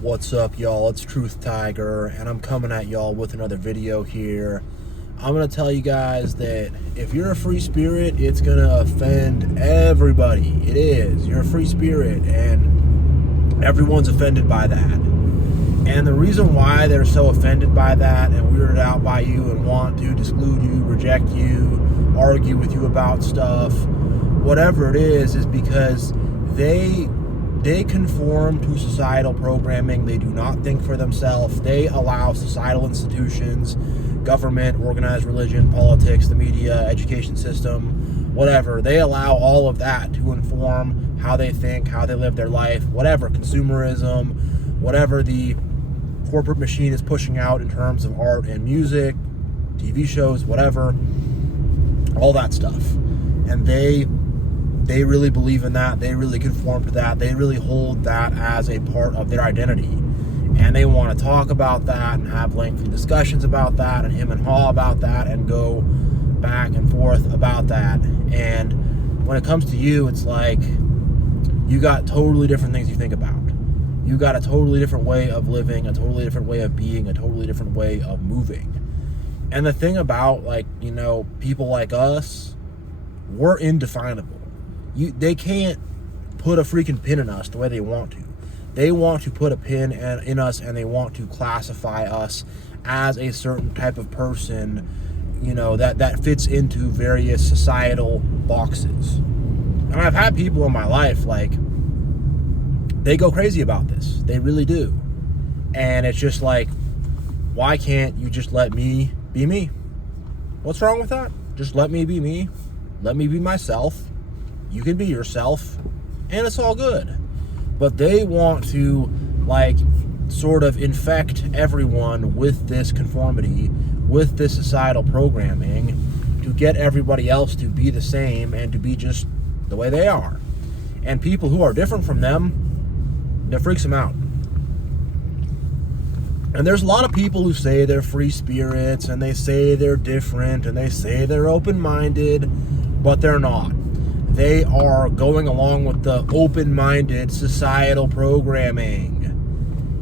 What's up, y'all? It's Truth Tiger, and I'm coming at y'all with another video here. I'm going to tell you guys that if you're a free spirit, it's going to offend everybody. It is. You're a free spirit, and everyone's offended by that. And the reason why they're so offended by that and weirded out by you and want to exclude you, reject you, argue with you about stuff, whatever it is because they conform to societal programming. They do not think for themselves. They allow societal institutions, government, organized religion, politics, the media, education system, whatever. They allow all of that to inform how they think, how they live their life, whatever, consumerism, whatever the corporate machine is pushing out in terms of art and music, TV shows, whatever, all that stuff. And they really believe in that. They really conform to that. They really hold that as a part of their identity. And they want to talk about that and have lengthy discussions about that and him and haw about that and go back and forth about that. And when it comes to you, it's like you got totally different things you think about. You got a totally different way of living, a totally different way of being, a totally different way of moving. And the thing about, people like us, we're indefinable. They can't put a freaking pin in us the way they want to. They want to put a pin in us, and they want to classify us as a certain type of person, that fits into various societal boxes. And I've had people in my life, they go crazy about this. They really do. And it's just like, why can't you just let me be me? What's wrong with that? Just let me be me. Let me be myself. You can be yourself, and it's all good. But they want to, sort of infect everyone with this conformity, with this societal programming, to get everybody else to be the same and to be just the way they are. And people who are different from them, that freaks them out. And there's a lot of people who say they're free spirits, and they say they're different, and they say they're open-minded, but they're not. They are going along with the open-minded societal programming.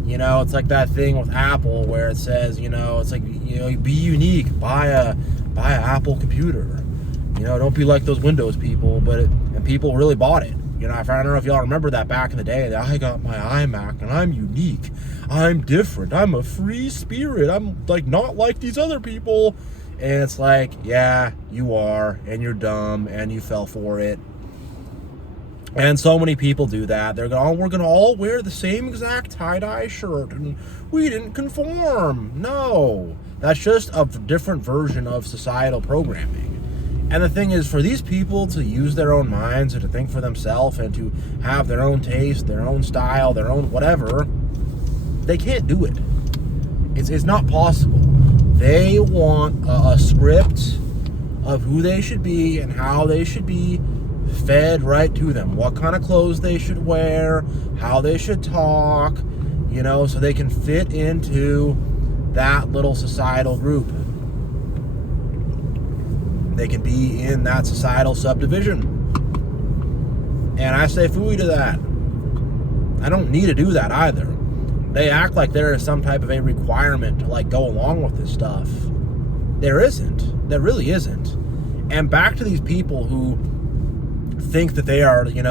It's like that thing with Apple where it says, it's like, be unique, buy a Apple computer. Don't be like those Windows people, and people really bought it. I don't know if y'all remember that back in the day, that I got my iMac and I'm unique. I'm different. I'm a free spirit. I'm not like these other people. And it's like, yeah, you are, and you're dumb, and you fell for it. And so many people do that. They're going, we're going to all wear the same exact tie-dye shirt, and we didn't conform. No, that's just a different version of societal programming. And the thing is, for these people to use their own minds and to think for themselves and to have their own taste, their own style, their own whatever, they can't do it. It's not possible. They want a script of who they should be and how they should be fed right to them. What kind of clothes they should wear, how they should talk, so they can fit into that little societal group. They can be in that societal subdivision. And I say phooey to that. I don't need to do that either. They act like there is some type of a requirement to go along with this stuff. There isn't. There really isn't. And back to these people who think that they are, they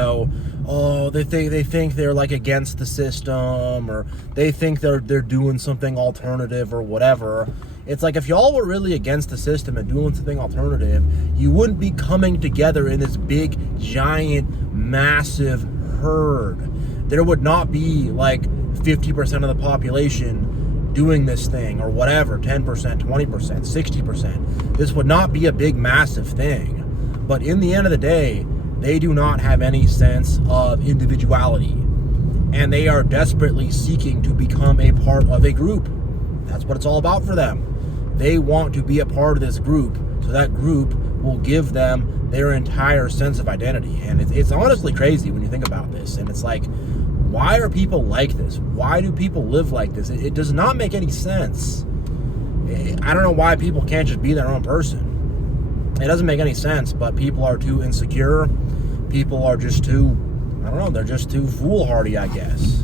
think they're against the system, or they think they're doing something alternative or whatever. It's like, if y'all were really against the system and doing something alternative, you wouldn't be coming together in this big, giant, massive herd. There would not be 50% of the population doing this thing, or whatever, 10%, 20%, 60%. This would not be a big, massive thing. But in the end of the day, they do not have any sense of individuality. And they are desperately seeking to become a part of a group. That's what it's all about for them. They want to be a part of this group, so that group will give them their entire sense of identity. And it's honestly crazy when you think about this. And it's like, why are people like this? Why do people live like this? It does not make any sense. I don't know why people can't just be their own person. It doesn't make any sense, but people are too insecure. People are just too, they're just too foolhardy, I guess.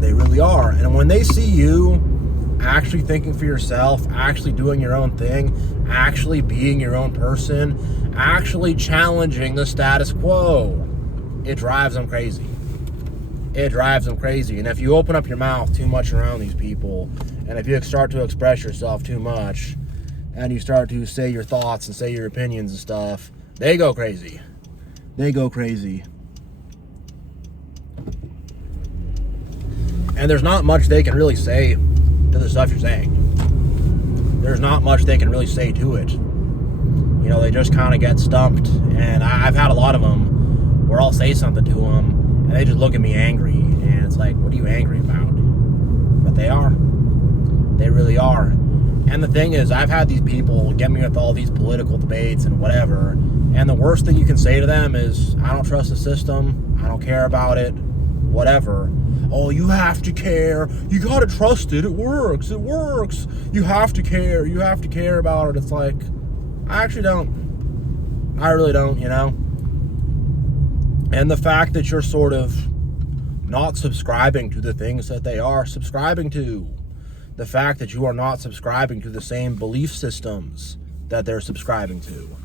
They really are. And when they see you actually thinking for yourself, actually doing your own thing, actually being your own person, actually challenging the status quo, it drives them crazy. It drives them crazy. And if you open up your mouth too much around these people, and if you start to express yourself too much, and you start to say your thoughts and say your opinions and stuff, they go crazy. They go crazy. And there's not much they can really say to the stuff you're saying. There's not much they can really say to it. You know, they just kind of get stumped. And I've had a lot of them where I'll say something to them and they just look at me angry. And it's like, what are you angry about? But they are. They really are. And the thing is, I've had these people get me with all these political debates and whatever. And the worst thing you can say to them is, I don't trust the system. I don't care about it. Whatever. Oh, you have to care. You gotta trust it. It works. It works. You have to care. You have to care about it. It's like, I actually don't. I really don't, you know? And the fact that you're sort of not subscribing to the things that they are subscribing to. The fact that you are not subscribing to the same belief systems that they're subscribing to.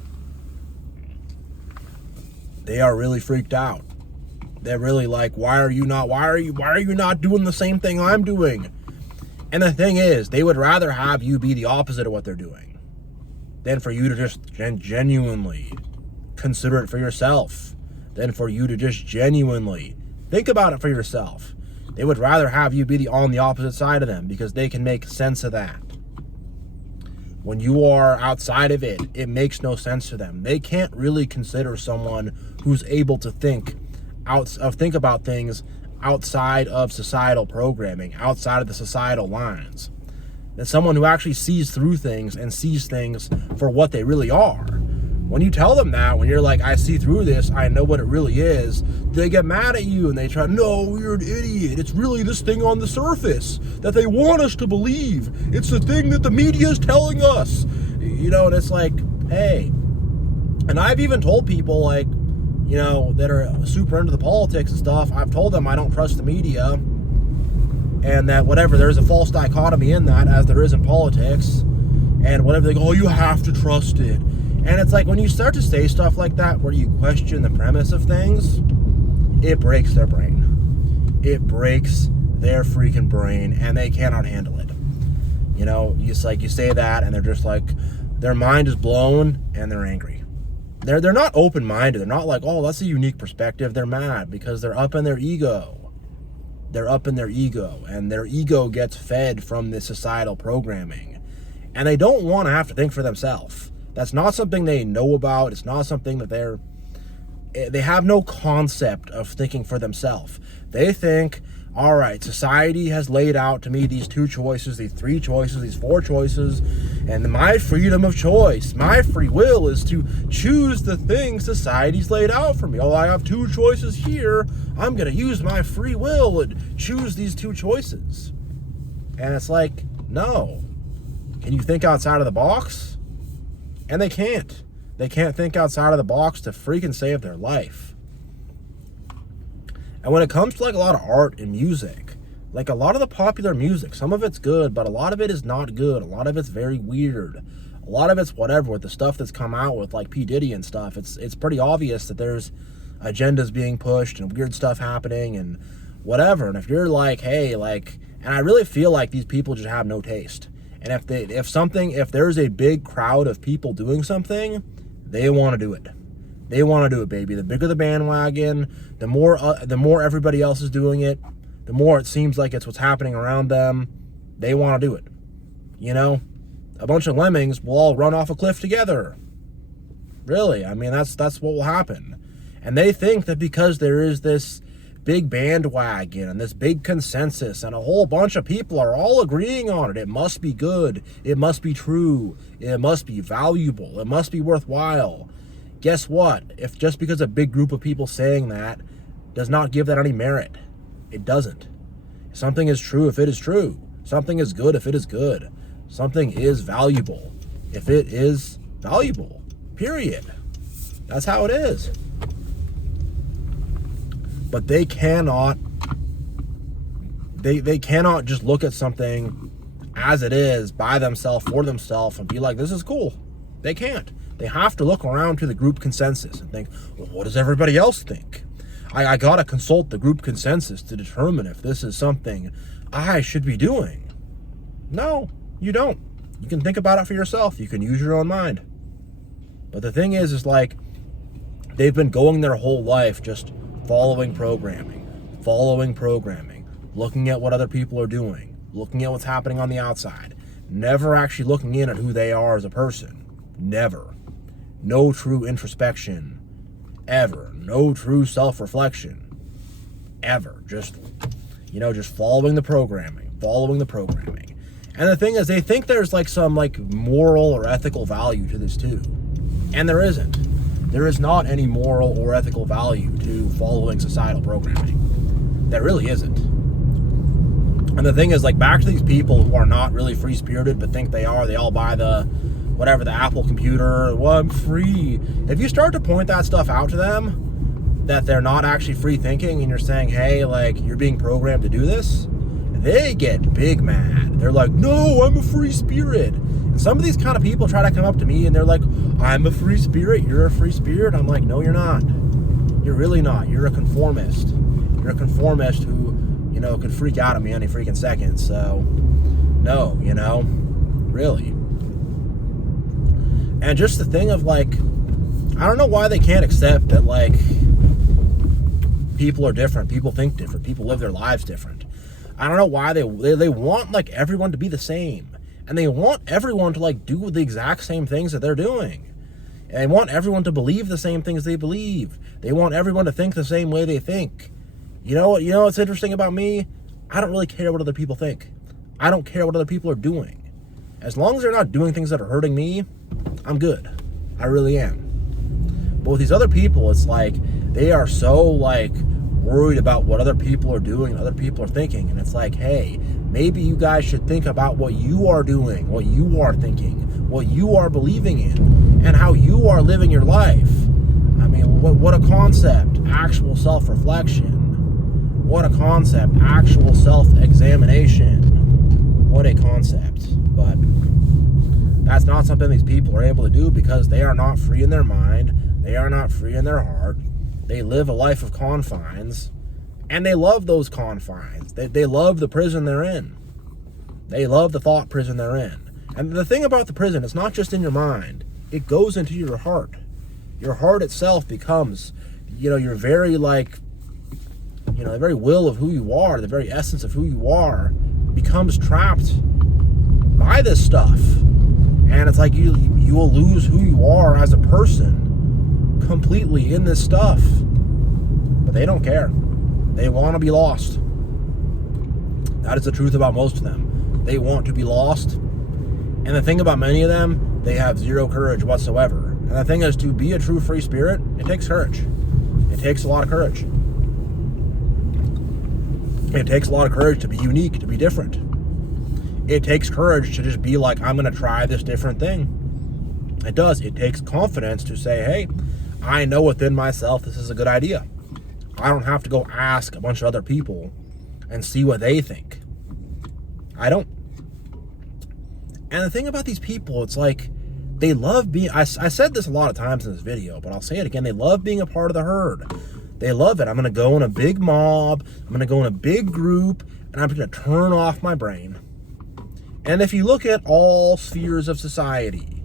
They are really freaked out. They're really like, why are you not doing the same thing I'm doing? And the thing is, they would rather have you be the opposite of what they're doing than for you to just genuinely consider it for yourself, than for you to just genuinely think about it for yourself. They would rather have you be on the opposite side of them because they can make sense of that. When you are outside of it, it makes no sense to them. They can't really consider someone who's able to think about things outside of societal programming, outside of the societal lines. Than someone who actually sees through things and sees things for what they really are. When you tell them that, when you're like, I see through this, I know what it really is, they get mad at you and they try, no, you're an idiot. It's really this thing on the surface that they want us to believe. It's the thing that the media is telling us. You know, and it's like, hey. And I've even told people, like, you know, that are super into the politics and stuff, I've told them I don't trust the media, and that whatever, there's a false dichotomy in that, as there is in politics, and whatever, they go, oh, you have to trust it. And it's like, when you start to say stuff like that, where you question the premise of things, it breaks their brain. It breaks their freaking brain, and they cannot handle it. You know, it's like, you say that, and they're just like, their mind is blown, and they're angry. They're not open-minded. They're not like, oh, that's a unique perspective. They're mad because they're up in their ego. They're up in their ego, and their ego gets fed from this societal programming. And they don't want to have to think for themselves. That's not something they know about. It's not something that they have no concept of thinking for themselves. They think, all right, society has laid out to me these 2 choices, these 3 choices, these 4 choices, and my freedom of choice, my free will is to choose the thing society's laid out for me. Oh, I have 2 choices here. I'm going to use my free will and choose these 2 choices. And it's like, no. Can you think outside of the box? And they can't. They can't think outside of the box to freaking save their life. And when it comes to like a lot of art and music, like a lot of the popular music, some of it's good, but a lot of it is not good. A lot of it's very weird. A lot of it's whatever, with the stuff that's come out with like P. Diddy and stuff. It's pretty obvious that there's agendas being pushed and weird stuff happening and whatever. And if you're like, hey, like, and I really feel like these people just have no taste. And if there's a big crowd of people doing something, they want to do it. They want to do it, baby. The bigger the bandwagon, the more everybody else is doing it, the more it seems like it's what's happening around them. They want to do it. You know, a bunch of lemmings will all run off a cliff together. Really, I mean, that's what will happen. And they think that because there is this big bandwagon and this big consensus and a whole bunch of people are all agreeing on it, it must be good, it must be true, it must be valuable, it must be worthwhile. Guess what? If just because a big group of people saying that does not give that any merit, it doesn't. Something is true if it is true. Something is good if it is good. Something is valuable if it is valuable. Period. That's how it is. But they cannot they cannot just look at something as it is by themselves, for themselves, and be like, this is cool. They can't. They have to look around to the group consensus and think, well, what does everybody else think? I gotta consult the group consensus to determine if this is something I should be doing. No, you don't. You can think about it for yourself. You can use your own mind. But the thing is like, they've been going their whole life just following programming, looking at what other people are doing, looking at what's happening on the outside, never actually looking in at who they are as a person. Never. No true introspection, ever. No true self-reflection, ever. Just following the programming. And the thing is, they think there's like some like moral or ethical value to this too. And there isn't. There is not any moral or ethical value to following societal programming. There really isn't. And the thing is, like, back to these people who are not really free-spirited but think they are. They all buy the Apple computer. Well, I'm free. If you start to point that stuff out to them, that they're not actually free thinking, and you're saying, hey, like, you're being programmed to do this, they get big mad. They're like, no, I'm a free spirit. And some of these kind of people try to come up to me and they're like, I'm a free spirit, you're a free spirit. I'm like, no, you're not. You're really not. You're a conformist. You're a conformist who, could freak out at me any freaking second. So, no, really. And just the thing of like, I don't know why they can't accept that, like, people are different. People think different. People live their lives different. I don't know why they want, like, everyone to be the same. And they want everyone to, like, do the exact same things that they're doing. And they want everyone to believe the same things they believe. They want everyone to think the same way they think. You know what's interesting about me? I don't really care what other people think. I don't care what other people are doing. As long as they're not doing things that are hurting me, I'm good. I really am. But with these other people, it's like, they are so, like, worried about what other people are doing, other people are thinking. And it's like, hey, maybe you guys should think about what you are doing, what you are thinking, what you are believing in, and how you are living your life. I mean, what a concept. Actual self-reflection. What a concept. Actual self-examination. What a concept. But that's not something these people are able to do because they are not free in their mind. They are not free in their heart. They live a life of confines, and they love those confines. They love the prison they're in. They love the thought prison they're in. And the thing about the prison, it's not just in your mind. It goes into your heart. Your heart itself becomes, your very, like, the very will of who you are, the very essence of who you are, becomes trapped by this stuff. And it's like you will lose who you are as a person completely in this stuff. But they don't care. They want to be lost. That is the truth about most of them. They want to be lost. And the thing about many of them, they have zero courage whatsoever. And the thing is, to be a true free spirit, it takes courage. It takes a lot of courage. It takes a lot of courage to be unique, to be different. It takes courage to just be like, I'm going to try this different thing. It does. It takes confidence to say, hey, I know within myself this is a good idea. I don't have to go ask a bunch of other people and see what they think. I don't. And the thing about these people, it's like, they love being, I said this a lot of times in this video, but I'll say it again, they love being a part of the herd. They love it. I'm going to go in a big mob, I'm going to go in a big group, and I'm going to turn off my brain. And if you look at all spheres of society,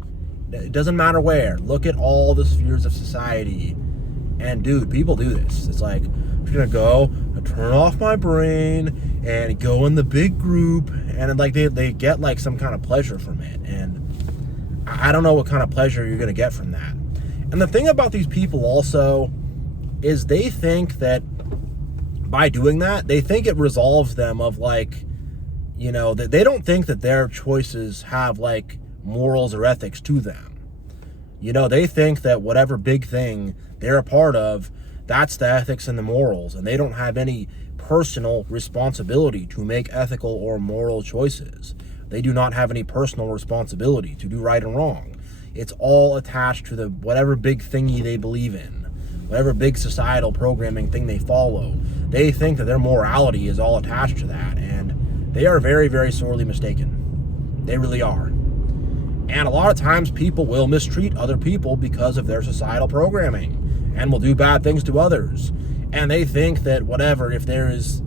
it doesn't matter where, look at all the spheres of society. And dude, people do this. It's like, I'm just going to go and turn off my brain and go in the big group. And like they get like some kind of pleasure from it. And I don't know what kind of pleasure you're going to get from that. And the thing about these people also is they think that by doing that, they think it resolves them of like, that they don't think that their choices have like morals or ethics to them. They think that whatever big thing they're a part of, that's the ethics and the morals, and they don't have any personal responsibility to make ethical or moral choices. They do not have any personal responsibility to do right and wrong. It's all attached to the whatever big thingy they believe in. whatever big societal programming thing they follow. They think that their morality is all attached to that, and they are very, very sorely mistaken. They really are. And a lot of times people will mistreat other people because of their societal programming and will do bad things to others. And they think that whatever, if there is,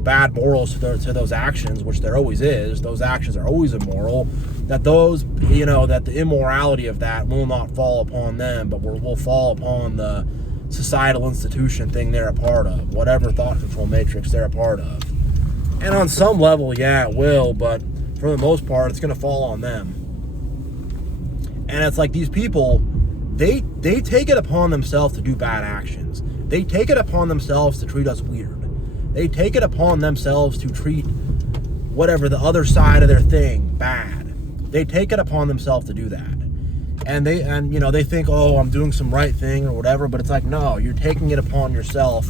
bad morals to those actions, which there always is, those actions are always immoral, that those, that the immorality of that will not fall upon them, but will fall upon the societal institution thing they're a part of, whatever thought control matrix they're a part of. And on some level, yeah, it will, but for the most part, it's going to fall on them. And it's like these people, they take it upon themselves to do bad actions. They take it upon themselves to treat us weird. They take it upon themselves to treat whatever the other side of their thing bad. They take it upon themselves to do that. And they think, oh, I'm doing some right thing or whatever, but it's like, no, you're taking it upon yourself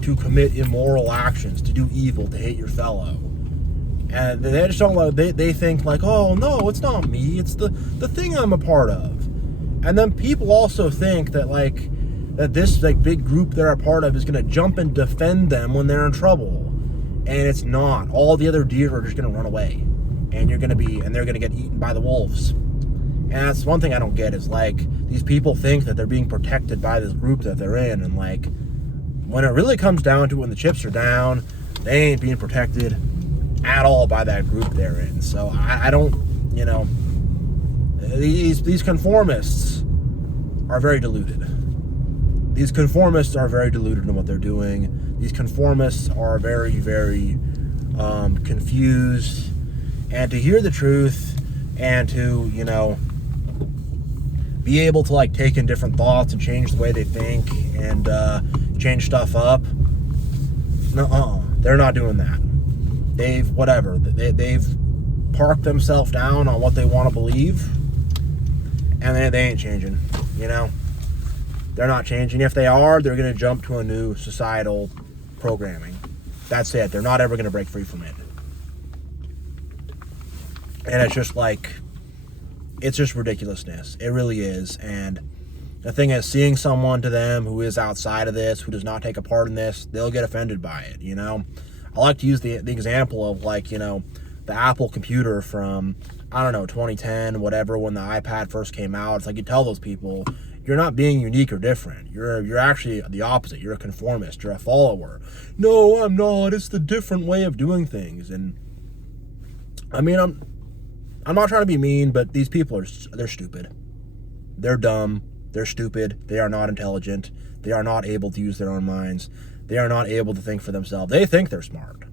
to commit immoral actions, to do evil, to hate your fellow. And they just don't, they think like, oh, no, it's not me, it's the thing I'm a part of. And then people also think that that this big group they're a part of is going to jump and defend them when they're in trouble. And it's not. All the other deer are just going to run away. And they're going to get eaten by the wolves. And that's one thing I don't get is these people think that they're being protected by this group that they're in. And when it really comes down to it, when the chips are down, they ain't being protected at all by that group they're in. So I don't, these conformists are very deluded. These conformists are very deluded in what they're doing. These conformists are very, very confused. And to hear the truth and to, be able to take in different thoughts and change the way they think and change stuff up, they're not doing that. They've parked themselves down on what they want to believe, and they ain't changing, They're not changing. If they are, they're going to jump to a new societal programming. That's it. They're not ever going to break free from it. And it's just it's just ridiculousness. It really is. And the thing is, seeing someone to them who is outside of this, who does not take a part in this, they'll get offended by it, I like to use the example of the Apple computer from, 2010, whatever, when the iPad first came out. It's you tell those people, you're not being unique or different. You're actually the opposite. You're a conformist. You're a follower. No, I'm not. It's the different way of doing things. And I'm not trying to be mean, but these people they're stupid. They're dumb. They're stupid. They are not intelligent. They are not able to use their own minds. They are not able to think for themselves. They think they're smart.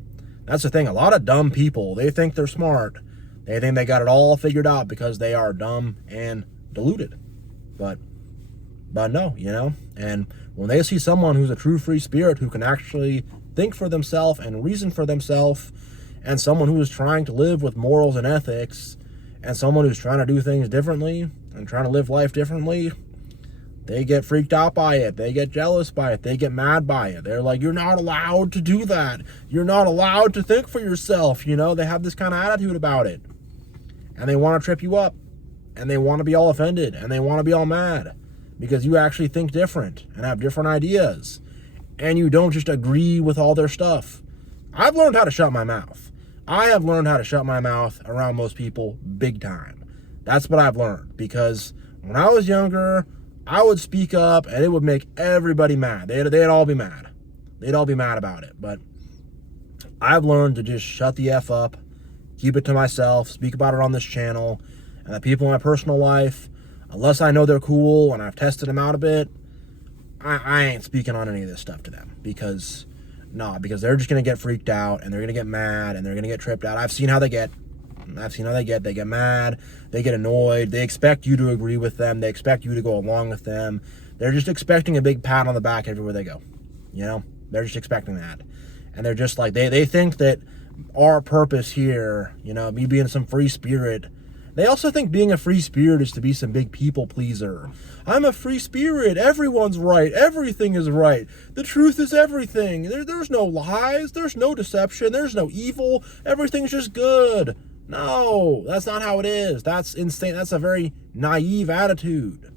That's the thing. A lot of dumb people, they think they're smart. They think they got it all figured out because they are dumb and deluded. But no, and when they see someone who's a true free spirit who can actually think for themselves and reason for themselves, and someone who is trying to live with morals and ethics, and someone who's trying to do things differently and trying to live life differently, they get freaked out by it. They get jealous by it. They get mad by it. They're like, you're not allowed to do that. You're not allowed to think for yourself. They have this kind of attitude about it. And they want to trip you up. And they want to be all offended. And they want to be all mad. Because you actually think different and have different ideas. And you don't just agree with all their stuff. I've learned how to shut my mouth. I have learned how to shut my mouth around most people big time. That's what I've learned. Because when I was younger, I would speak up and it would make everybody mad. They'd all be mad. They'd all be mad about it. But I've learned to just shut the F up, keep it to myself, speak about it on this channel, and the people in my personal life, unless I know they're cool and I've tested them out a bit, I ain't speaking on any of this stuff to them. Because they're just going to get freaked out and they're going to get mad and they're going to get tripped out. I've seen how they get. They get mad, they get annoyed, they expect you to agree with them, they expect you to go along with them. They're just expecting a big pat on the back everywhere they go. They're just expecting that. And they're just they think that our purpose here, me being some free spirit, they also think being a free spirit is to be some big people pleaser. I'm a free spirit, everyone's right, everything is right, the truth is everything, there's no lies, there's no deception, there's no evil, everything's just good. No, that's not how it is. That's insane. That's a very naive attitude.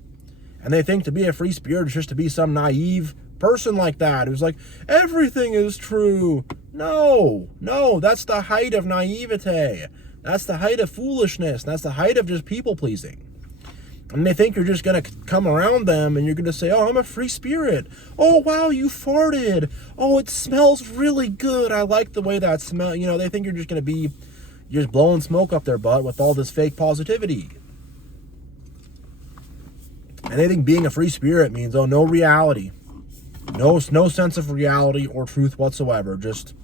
And they think to be a free spirit is just to be some naive person like that who's like, everything is true. No, that's the height of naivete. That's the height of foolishness. That's the height of just people pleasing. And they think you're just going to come around them and you're going to say, oh, I'm a free spirit. Oh, wow, you farted. Oh, it smells really good. I like the way that smells. You know, they think you're just going to be just blowing smoke up their butt with all this fake positivity. And they think being a free spirit means, oh, no reality. No sense of reality or truth whatsoever. Just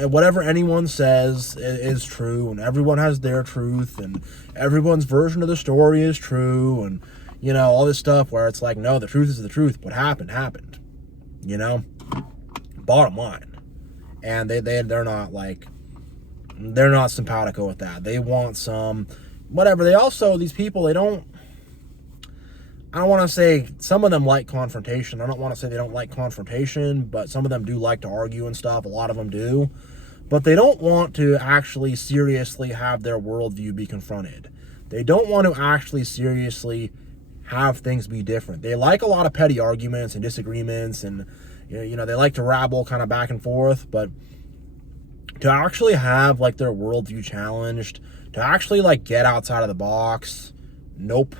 whatever anyone says is true, and everyone has their truth, and everyone's version of the story is true, and you know, all this stuff where it's like, no, the truth is the truth. What happened, you know, bottom line. And they're not simpatico with that. They want some whatever. They also, these people, I don't want to say some of them like confrontation. I don't want to say they don't like confrontation, but some of them do like to argue and stuff. A lot of them do. But they don't want to actually seriously have their worldview be confronted. They don't want to actually seriously have things be different. They like a lot of petty arguments and disagreements, and you know, they like to rabble kind of back and forth, but to actually have like their worldview challenged, to actually like get outside of the box, nope.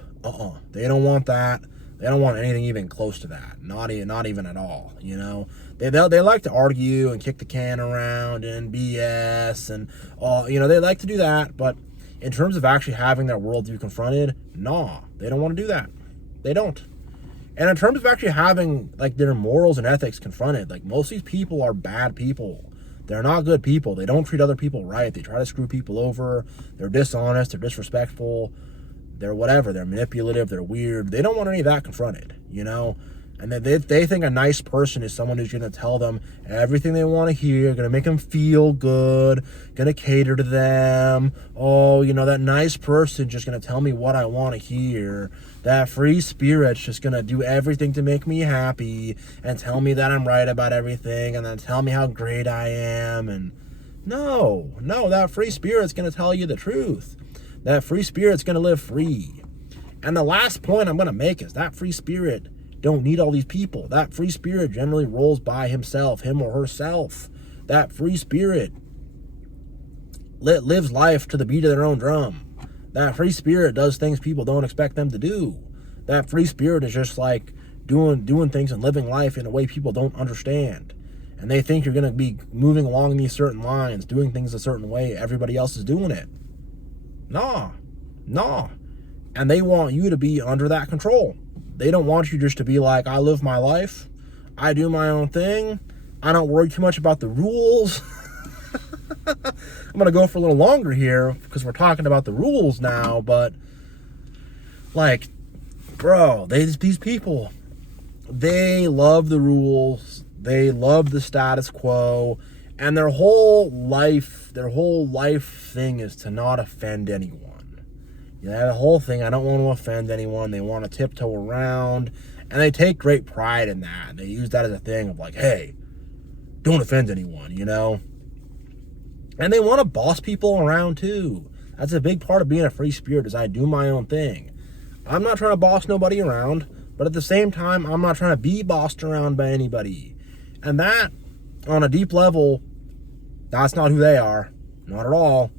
They don't want that. They don't want anything even close to that. Not even at all, you know. They like to argue and kick the can around and BS and all, you know, they like to do that, but in terms of actually having their worldview confronted, nah, they don't want to do that. They don't. And in terms of actually having like their morals and ethics confronted, like most of these people are bad people. They're not good people. They don't treat other people right. They try to screw people over. They're dishonest. They're disrespectful. They're whatever, they're manipulative, they're weird. They don't want any of that confronted, you know? And they think a nice person is someone who's going to tell them everything they want to hear, going to make them feel good, going to cater to them. Oh, you know, that nice person just going to tell me what I want to hear. That free spirit's just going to do everything to make me happy and tell me that I'm right about everything and then tell me how great I am. And no, that free spirit's going to tell you the truth. That free spirit's going to live free. And the last point I'm going to make is that free spirit don't need all these people. That free spirit generally rolls by himself, him or herself. That free spirit lives life to the beat of their own drum. That free spirit does things people don't expect them to do. That free spirit is just like doing things and living life in a way people don't understand. And they think you're going to be moving along these certain lines, doing things a certain way. Everybody else is doing it. No. And they want you to be under that control. They don't want you just to be like, I live my life. I do my own thing. I don't worry too much about the rules. I'm going to go for a little longer here because we're talking about the rules now. But, like, bro, these people, they love the rules. They love the status quo. And their whole life thing is to not offend anyone. Yeah, the whole thing, I don't want to offend anyone. They want to tiptoe around. And they take great pride in that. They use that as a thing of like, hey, don't offend anyone, you know? And they want to boss people around too. That's a big part of being a free spirit is I do my own thing. I'm not trying to boss nobody around. But at the same time, I'm not trying to be bossed around by anybody. And that, on a deep level, that's not who they are. Not at all.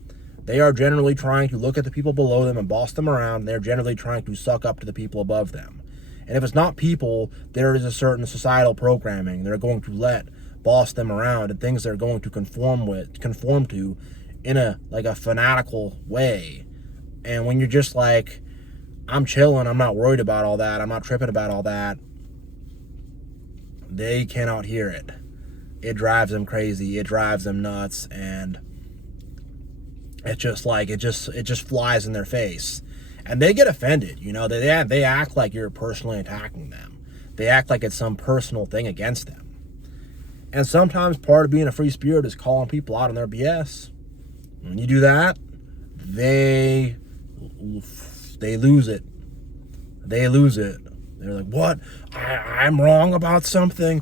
They are generally trying to look at the people below them and boss them around. They're generally trying to suck up to the people above them. And if it's not people, there is a certain societal programming they're going to let boss them around and things they're going to conform to in a fanatical way. And when you're just like, I'm chilling, I'm not worried about all that, I'm not tripping about all that, they cannot hear it. It drives them crazy, it drives them nuts, and it's just like, it just flies in their face. And they get offended, you know, they act like you're personally attacking them. They act like it's some personal thing against them. And sometimes part of being a free spirit is calling people out on their BS. When you do that, they lose it. They lose it. They're like, what? I'm wrong about something.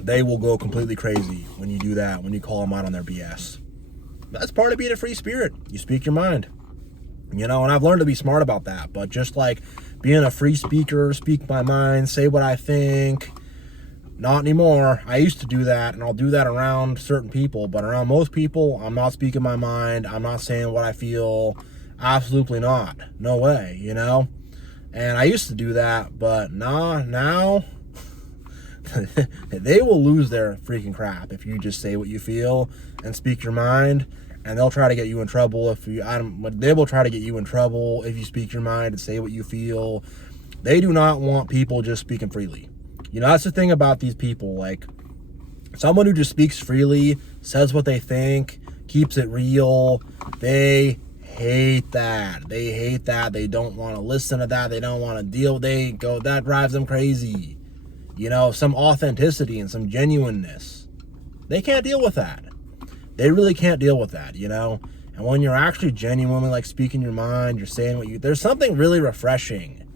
They will go completely crazy when you do that, when you call them out on their BS. That's part of being a free spirit. You speak your mind. You know, and I've learned to be smart about that. But just like being a free speaker, speak my mind, say what I think, not anymore. I used to do that, and I'll do that around certain people, but around most people, I'm not speaking my mind. I'm not saying what I feel. Absolutely not. No way, you know? And I used to do that, but now they will lose their freaking crap if you just say what you feel and speak your mind. And they'll try to get you in trouble they will try to get you in trouble if you speak your mind and say what you feel. They do not want people just speaking freely. You know, that's the thing about these people. Like, someone who just speaks freely, says what they think, keeps it real, they hate that. They hate that. They don't want to listen to that. They don't want to deal. That drives them crazy. You know, some authenticity and some genuineness. They can't deal with that. They really can't deal with that, you know? And when you're actually genuinely, like, speaking your mind, you're saying there's something really refreshing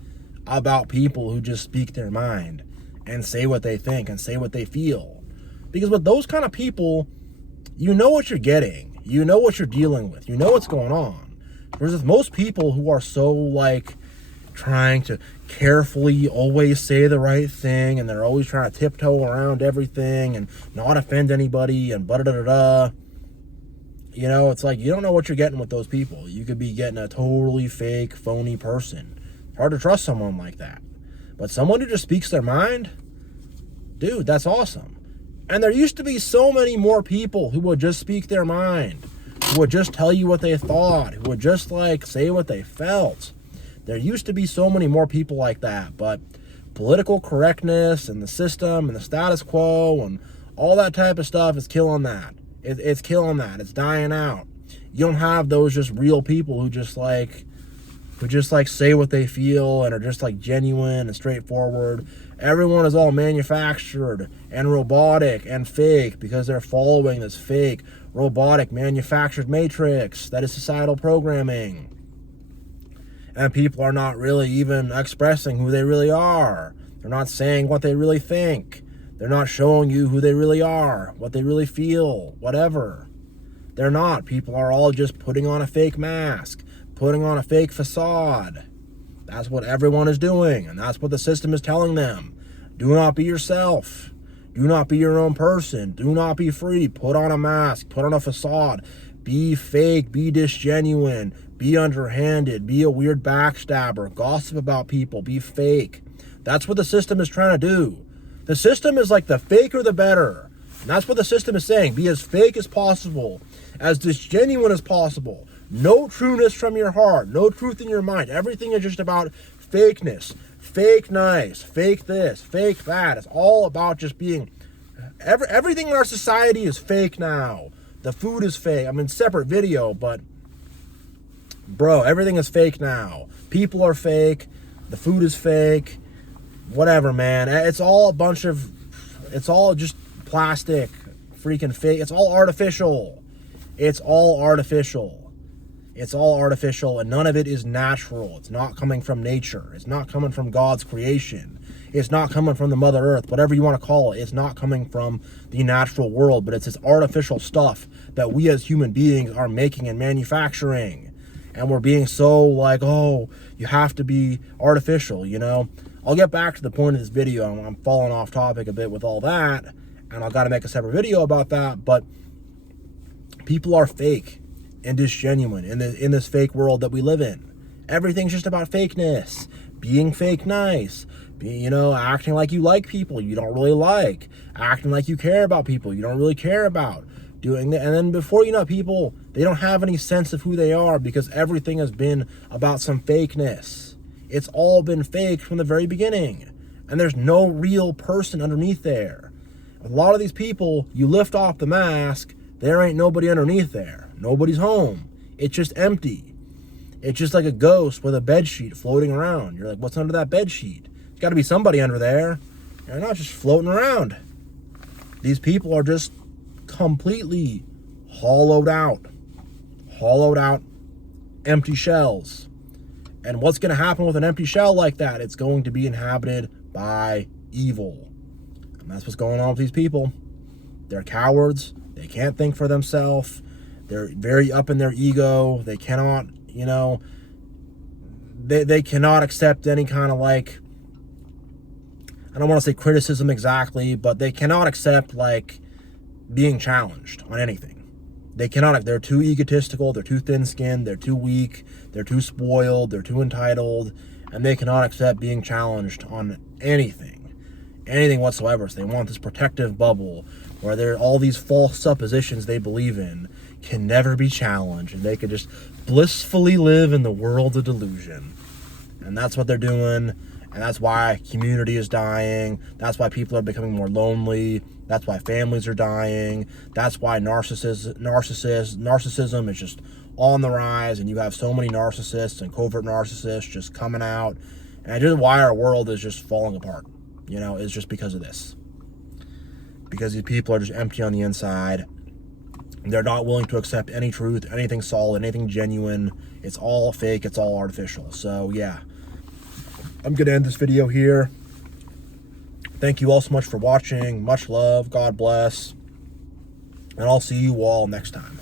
about people who just speak their mind and say what they think and say what they feel. Because with those kind of people, you know what you're getting. You know what you're dealing with. You know what's going on. Whereas with most people who are so, like, trying to carefully always say the right thing, and they're always trying to tiptoe around everything and not offend anybody and da-da-da-da. You know, it's like you don't know what you're getting with those people. You could be getting a totally fake, phony person. It's hard to trust someone like that. But someone who just speaks their mind, dude, that's awesome. And there used to be so many more people who would just speak their mind, who would just tell you what they thought, who would just, like, say what they felt. There used to be so many more people like that, but political correctness and the system and the status quo and all that type of stuff is killing that. It's killing that. It's dying out. You don't have those just real people who just say what they feel and are just, like, genuine and straightforward. Everyone is all manufactured and robotic and fake because they're following this fake, robotic, manufactured matrix that is societal programming. And people are not really even expressing who they really are. They're not saying what they really think. They're not showing you who they really are, what they really feel, whatever. They're not. People are all just putting on a fake mask, putting on a fake facade. That's what everyone is doing, and that's what the system is telling them. Do not be yourself. Do not be your own person. Do not be free. Put on a mask. Put on a facade. Be fake. Be disgenuine. Be underhanded. Be a weird backstabber. Gossip about people. Be fake. That's what the system is trying to do. The system is like the faker the better. And that's what the system is saying. Be as fake as possible. As disgenuine as possible. No trueness from your heart. No truth in your mind. Everything is just about fakeness. Fake nice. Fake this. Fake that. It's all about just being... Everything in our society is fake now. The food is fake. I mean, separate video, but... Bro, everything is fake now. People are fake. The food is fake. Whatever, man. It's all a bunch of... It's all just plastic. Freaking fake. It's all artificial. It's all artificial. It's all artificial, and none of it is natural. It's not coming from nature. It's not coming from God's creation. It's not coming from the Mother Earth, whatever you want to call it. It's not coming from the natural world, but it's this artificial stuff that we as human beings are making and manufacturing. And we're being so like, oh, you have to be artificial, you know? I'll get back to the point of this video. I'm falling off topic a bit with all that, and I've got to make a separate video about that, but people are fake and disgenuine in this fake world that we live in. Everything's just about fakeness, being fake nice, acting like you like people you don't really like, acting like you care about people you don't really care about, doing that. And then before you know, people, they don't have any sense of who they are because everything has been about some fakeness. It's all been fake from the very beginning, and there's no real person underneath there. A lot of these people, you lift off the mask, there ain't nobody underneath there. Nobody's home. It's just empty. It's just like a ghost with a bed sheet floating around. You're like, what's under that bed sheet? There's got to be somebody under there. They're not just floating around. These people are just completely hollowed out, empty shells. And what's going to happen with an empty shell like that? It's going to be inhabited by evil. And that's what's going on with these people. They're cowards. They can't think for themselves. They're very up in their ego. They cannot, they cannot accept any kind of, like, I don't want to say criticism exactly, but they cannot accept, like, being challenged on anything. They cannot. They're too egotistical, they're too thin-skinned, they're too weak, they're too spoiled, they're too entitled, and they cannot accept being challenged on anything whatsoever. So they want this protective bubble where there all these false suppositions they believe in can never be challenged, and they could just blissfully live in the world of delusion. And that's what they're doing, and that's why community is dying. That's why people are becoming more lonely. That's why families are dying. That's why narcissism is just on the rise, and you have so many narcissists and covert narcissists just coming out, and just why our world is just falling apart. You know, it's just because of this. Because these people are just empty on the inside. They're not willing to accept any truth, anything solid, anything genuine. It's all fake. It's all artificial. So, yeah. I'm going to end this video here. Thank you all so much for watching. Much love. God bless. And I'll see you all next time.